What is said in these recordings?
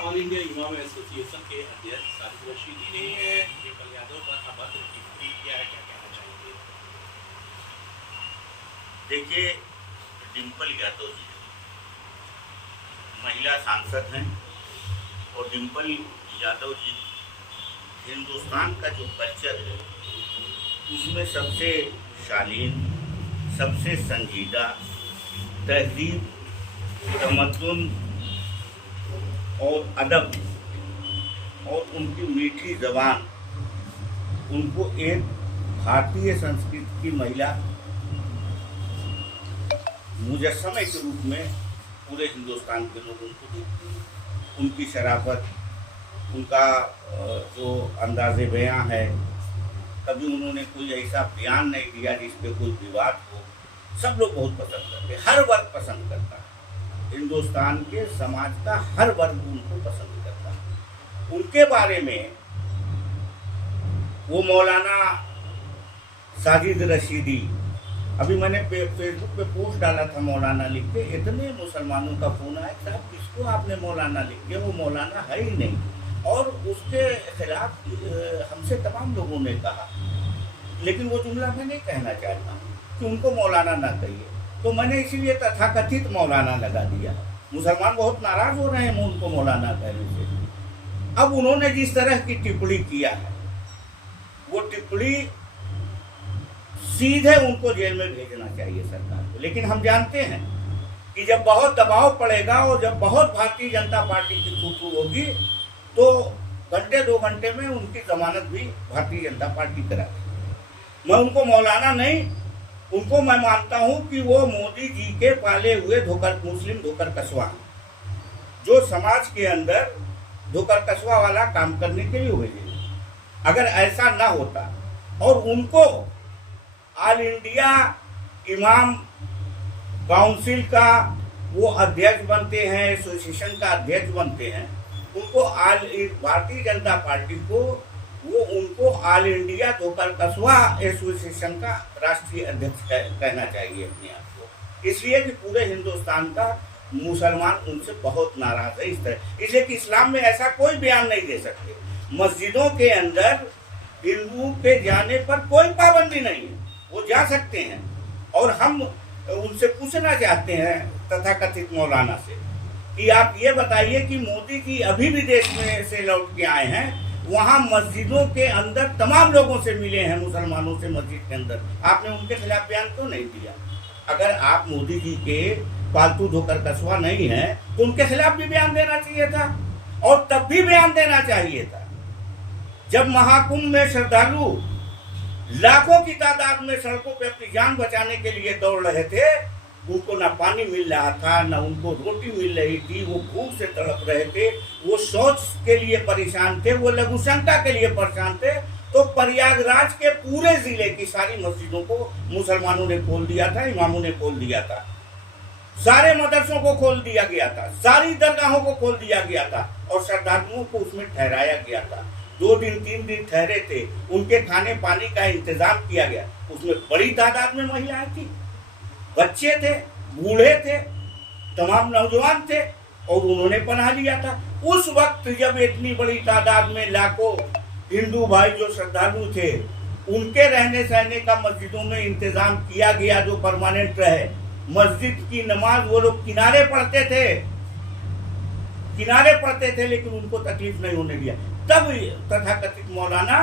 All India इमाम association के अध्यक्ष साजिद रशीदी ने डिम्पल यादव पर अभद्र टिप्पणी किया है, क्या कहना चाहेंगे? देखिए, डिम्पल यादव जी महिला सांसद हैं और डिम्पल यादव जी हिंदुस्तान का जो कल्चर है उसमें सबसे शालीन, सबसे संजीदा, तहजीब, तमद्दुन और अदब और उनकी मीठी ज़बान उनको एक भारतीय संस्कृति की महिला मुजस्समे के रूप में पूरे हिंदुस्तान के लोग उनको देखते हैं। उनकी शराफत, उनका जो अंदाज़े बयां है, कभी उन्होंने कोई ऐसा बयान नहीं दिया जिस पे कोई विवाद हो, सब लोग बहुत पसंद करते हैं, हर वर्ग पसंद करता है। हिंदुस्तान के समाज का हर वर्ग उनको पसंद करता है। उनके बारे में वो मौलाना साजिद रशीदी, अभी मैंने फेसबुक पे पोस्ट डाला था मौलाना लिख के, इतने मुसलमानों का फोन आया, साहब किसको आपने मौलाना लिख के, वो मौलाना है ही नहीं। और उसके खिलाफ हमसे तमाम लोगों ने कहा, लेकिन वो जुमला मैं नहीं कहना चाहता हूँ कि उनको मौलाना ना कहिए, तो मैंने इसीलिए तथाकथित मौलाना लगा दिया। मुसलमान बहुत नाराज हो रहे हैं उनको मौलाना कहने से। अब उन्होंने जिस तरह की टिप्पणी किया है, वो टिप्पणी सीधे उनको जेल में भेजना चाहिए सरकार को। लेकिन हम जानते हैं कि जब बहुत दबाव पड़ेगा और जब बहुत भारतीय जनता पार्टी की थू होगी तो घंटे 2 घंटे में उनकी जमानत भी भारतीय जनता पार्टी करा देगी। मैं उनको मौलाना नहीं, उनको मैं मानता हूं कि वो मोदी जी के पाले हुए मुस्लिम धोकर कस्बा, जो समाज के अंदर धोकर कस्बा वाला काम करने के लिए हुए। अगर ऐसा ना होता और उनको ऑल इंडिया इमाम काउंसिल का वो अध्यक्ष बनते हैं, एसोसिएशन का अध्यक्ष बनते हैं, उनको भारतीय जनता पार्टी को वो उनको ऑल इंडिया धोकर कस्बा एसोसिएशन का राष्ट्रीय अध्यक्ष कहना चाहिए अपने आप को। इसलिए कि पूरे हिंदुस्तान का मुसलमान उनसे बहुत नाराज है इस तरह, इसलिए कि इस्लाम में ऐसा कोई बयान नहीं दे सकते। मस्जिदों के अंदर हिंदुओं के जाने पर कोई पाबंदी नहीं है, वो जा सकते हैं। और हम उनसे पूछना चाहते हैं तथाकथित मौलाना से कि आप ये बताइए कि मोदी जी अभी विदेश में से लौट के आए हैं, वहाँ मस्जिदों के अंदर तमाम लोगों से मिले हैं, मुसलमानों से मस्जिद के अंदर, आपने उनके खिलाफ बयान क्यों नहीं दिया? अगर आप मोदी जी के पालतू धोकर कस्बा नहीं है तो उनके खिलाफ भी बयान देना चाहिए था, और तब भी बयान देना चाहिए था जब महाकुंभ में श्रद्धालु लाखों की तादाद में सड़कों पे अपनी जान बचाने के लिए दौड़ रहे थे। उनको ना पानी मिल रहा था, ना उनको रोटी मिल रही थी, वो भूख से तड़प रहे थे, वो शौच के लिए परेशान थे, वो लघुशंका के लिए परेशान थे। तो प्रयागराज के पूरे जिले की सारी मस्जिदों को मुसलमानों ने खोल दिया था, इमामों ने खोल दिया था, सारे मदरसों को खोल दिया गया था, सारी दरगाहों को खोल दिया गया था और श्रद्धालुओं को उसमें ठहराया गया था। 2 दिन 3 दिन ठहरे थे, उनके खाने पानी का इंतजाम किया गया। उसमें बड़ी तादाद में महिलाएं थी, बच्चे थे, बूढ़े थे, तमाम नौजवान थे, और उन्होंने पनाह लिया था। उस वक्त जब इतनी बड़ी तादाद में लाखों हिंदू भाई जो श्रद्धालु थे, उनके रहने सहने का मस्जिदों में इंतजाम किया गया, जो परमानेंट रहे। मस्जिद की नमाज वो लोग किनारे पढ़ते थे, लेकिन उनको तकलीफ नहीं होने दिया। तब तथाकथित मौलाना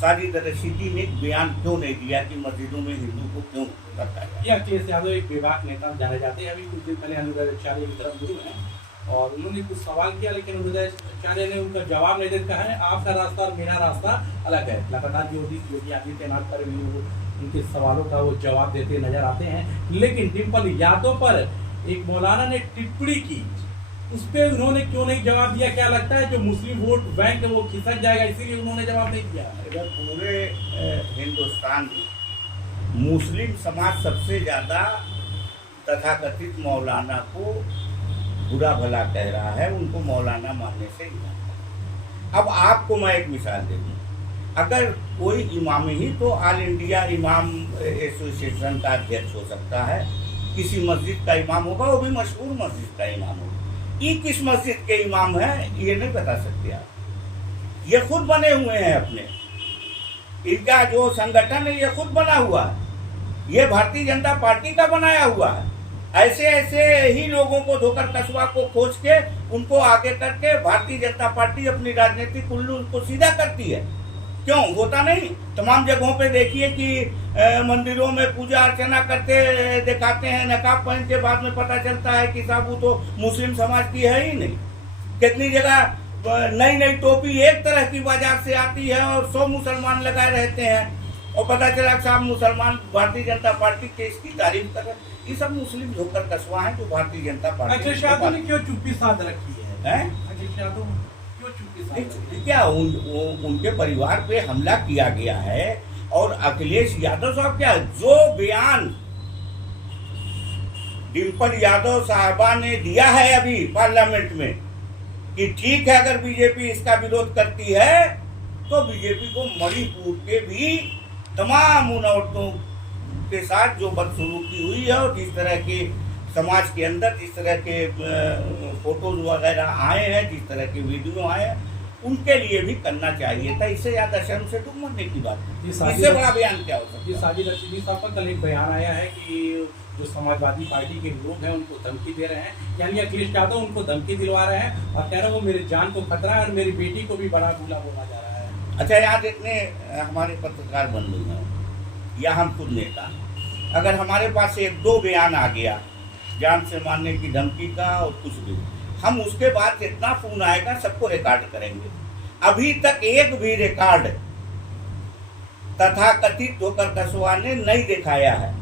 साजिद रशीदी ने बयान क्यों नहीं दिया कि मस्जिदों में हिंदू को क्यों करता है? ये अखिलेश यादव एक विभाग नेता जाने जाते हैं। अभी कुछ दिन पहले अनुराधाचार्य की तरफ गुरु हैं और उन्होंने कुछ सवाल किया, लेकिन अनुराधाचार्य ने उनका जवाब नहीं देकर कहा है आपका रास्ता और मेरा रास्ता अलग है। लगातार योगी आदित्यनाथ पर भी उनके सवालों का वो जवाब देते नजर आते हैं। लेकिन डिम्पल यादव पर एक मौलाना ने टिप्पणी की, उस पर उन्होंने क्यों नहीं जवाब दिया? क्या लगता है जो मुस्लिम वोट बैंक है वो खिसक जाएगा, इसीलिए उन्होंने जवाब नहीं दिया? अगर पूरे हिंदुस्तान में मुस्लिम समाज सबसे ज्यादा तथाकथित मौलाना को बुरा भला कह रहा है, उनको मौलाना मानने से ही। अब आपको मैं एक मिसाल दे दूं, अगर कोई इमाम ही तो ऑल इंडिया इमाम एसोसिएशन का अध्यक्ष हो सकता है, किसी मस्जिद का इमाम होगा, वो भी मशहूर मस्जिद का इमाम होगा। ये किस मस्जिद के इमाम हैं ये नहीं बता सकते आप। ये खुद बने हुए हैं अपने, इनका जो संगठन है ये खुद बना हुआ है, ये भारतीय जनता पार्टी का बनाया हुआ है। ऐसे ऐसे ही लोगों को धोकर कस्बा को खोज के उनको आगे करके भारतीय जनता पार्टी अपनी राजनीतिक उल्लू उनको सीधा करती है। क्यों होता नहीं? तमाम जगहों पे देखिए कि मंदिरों में पूजा अर्चना करते दिखाते हैं, नकाब पहन के, बाद में पता चलता है कि साहब वो तो मुस्लिम समाज की है ही नहीं। कितनी जगह नई नई टोपी एक तरह की बाजार से आती है और 100 मुसलमान लगाए रहते हैं और पता चला कि साहब मुसलमान भारतीय जनता पार्टी के इसकी तारीफ कर रहे हैं। ये सब मुस्लिम धोकर कस्बा है जो भारतीय जनता पार्टी अखिलेश यादव ने क्यों चुप्पी साध रखी है? अखिलेश यादव क्यों चुप्पी साध? क्या उनके परिवार पे हमला किया गया है और अखिलेश यादव साहब क्या जो बयान डिम्पल यादव साहबा ने दिया है अभी पार्लियामेंट में कि ठीक है अगर बीजेपी इसका विरोध करती है तो बीजेपी को मणिपुर के भी तमाम उन औरतों के साथ जो बदसलूकी हुई है और जिस तरह के समाज के अंदर जिस तरह के फोटोज वगैरह आए हैं, जिस तरह के वीडियो आए हैं, उनके लिए भी करना चाहिए था। इससे ज्यादा शर्म से डूब मरने की बात है। इससे बड़ा बयान क्या हो सकता है? साजिद रशीदी साहब का कल एक बयान आया है कि जो समाजवादी पार्टी के लोग हैं उनको धमकी दे रहे हैं, यानी अखिलेश यादव उनको धमकी दिलवा रहे हैं और कह रहे हैं वो मेरी जान को खतरा है और मेरी बेटी को भी बड़ा बुला बोला जा रहा है। अच्छा, यहाँ जितने हमारे पत्रकार बंधु हैं या हम खुद नेता, अगर हमारे पास एक दो बयान आ गया जान से मारने की धमकी का और कुछ भी, हम उसके बाद जितना फोन आएगा सबको रिकॉर्ड करेंगे। अभी तक एक भी रिकॉर्ड तथाकथित धोकर कस्बा ने नहीं दिखाया है।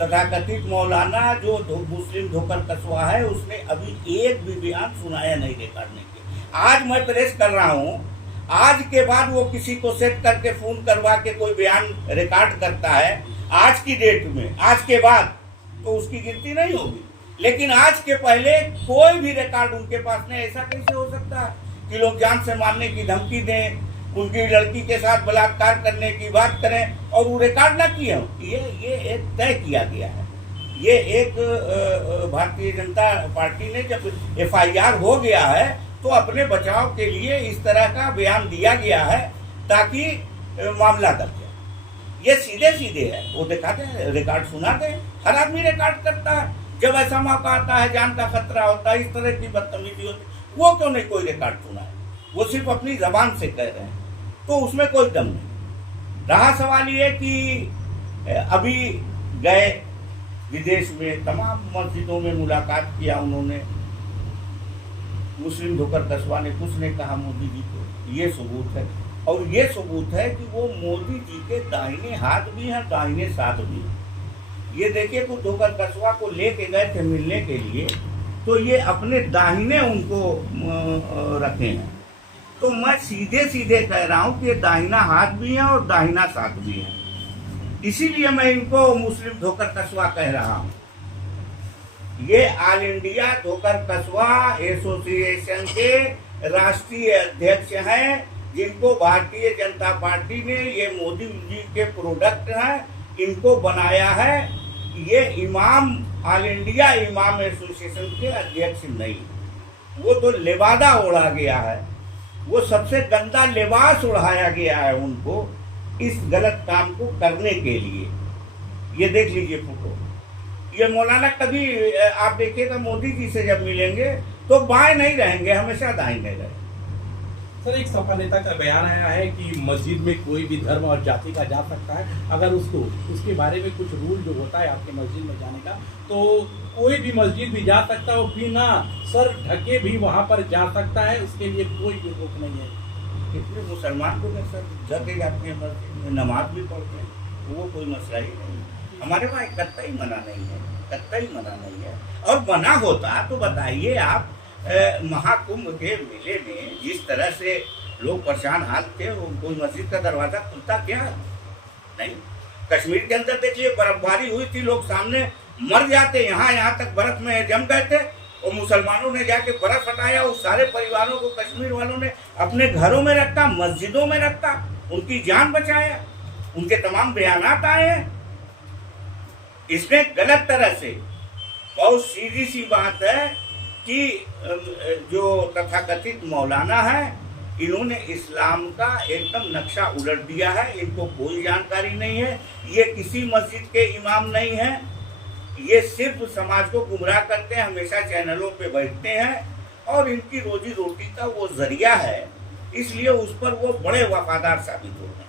तथाकथित मौलाना जो मुस्लिम धोकर कस्बा है उसने अभी एक भी बयान सुनाया नहीं रिकॉर्ड नहीं किया। आज मैं प्रेस कर रहा हूं, आज के बाद वो किसी को सेट करके फोन करवा के कोई बयान रिकॉर्ड करता है आज की डेट में, आज के बाद तो उसकी गिनती नहीं होगी। लेकिन आज के पहले कोई भी रिकॉर्ड उनके पास नहीं। ऐसा कैसे हो सकता है कि लोग जान से मारने की धमकी दें, उनकी लड़की के साथ बलात्कार करने की बात करें और वो रिकॉर्ड ना किए हों? ये एक तय किया गया है। ये एक भारतीय जनता पार्टी ने जब FIR हो गया है तो अपने बचाव के लिए इस तरह का बयान दिया गया है ताकि मामला दर्ज है। ये सीधे सीधे है, वो दिखाते हैं, रिकॉर्ड सुनाते हैं। हर आदमी रिकॉर्ड करता है। जब ऐसा मौका आता है, जान का खतरा होता है, इस तरह की बदतमीजी होती है, वो क्यों नहीं कोई रिकॉर्ड सुना है? वो सिर्फ अपनी जबान से कह रहे हैं, तो उसमें कोई दम नहीं। रहा सवाल ये कि अभी गए विदेश में, तमाम मस्जिदों में मुलाकात किया उन्होंने, मुस्लिम धोकर कस्बा ने कुछ नहीं कहा मोदी जी को। ये सबूत है और ये सबूत है कि वो मोदी जी के दाहिने हाथ भी हैं, दाहिने साथ भी हैं। ये देखिए कि धोकर कस्बा को लेके गए थे मिलने के लिए, तो ये अपने दाहिने उनको रखे हैं। तो मैं सीधे सीधे कह रहा हूँ कि दाहिना हाथ भी है और दाहिना साथ भी है। इसीलिए मैं इनको मुस्लिम धोकर कस्बा कह रहा हूँ। ये ऑल इंडिया धोकर कस्बा एसोसिएशन के राष्ट्रीय अध्यक्ष हैं, जिनको भारतीय जनता पार्टी ने, ये मोदी जी के प्रोडक्ट हैं, इनको बनाया है। ये इमाम ऑल इंडिया इमाम एसोसिएशन के अध्यक्ष नहीं, वो तो लिबादा ओढ़ा गया है, वो सबसे गंदा लिबास उड़ाया गया है उनको इस गलत काम को करने के लिए। ये देख लीजिए फोटो। ये मौलाना कभी आप देखिएगा मोदी जी से जब मिलेंगे तो बाएं नहीं रहेंगे, हमेशा दाहिने रहेंगे। सर, एक सपा नेता का बयान आया है कि मस्जिद में कोई भी धर्म और जाति का जा सकता है, अगर उसके बारे में कुछ रूल जो होता है आपके मस्जिद में जाने का, तो कोई भी मस्जिद भी जा सकता है, वो बिना सर ढके भी वहाँ पर जा सकता है, उसके लिए कोई भी रोक नहीं है। कितने मुसलमान को सर ढके जाते हैं, मस्जिद में नमाज भी पढ़ते हैं, वो कोई मसला ही नहीं। हमारे वहाँ कतई मना नहीं है, कतई मना नहीं है। और मना होता तो बताइए आप, महाकुंभ के मेले में जिस तरह से लोग परेशान हाल थे, कोई मस्जिद का दरवाजा खुलता क्या? नहीं। कश्मीर के अंदर देखिए बर्फबारी हुई थी, लोग सामने मर जाते, यहाँ तक बर्फ में जम गए थे और मुसलमानों ने जाके बर्फ हटाया। उस सारे परिवारों को कश्मीर वालों ने अपने घरों में रखा, मस्जिदों में रखा, उनकी जान बचाया। उनके तमाम बयानात आए हैं। इसने गलत तरह से बहुत सीधी सी बात है कि जो तथाकथित मौलाना है, इन्होंने इस्लाम का एकदम नक्शा उलट दिया है। इनको कोई जानकारी नहीं है, ये किसी मस्जिद के इमाम नहीं है, ये सिर्फ समाज को गुमराह करते हैं, हमेशा चैनलों पे बैठते हैं और इनकी रोजी रोटी का वो जरिया है, इसलिए उस पर वो बड़े वफादार साबित होते हैं।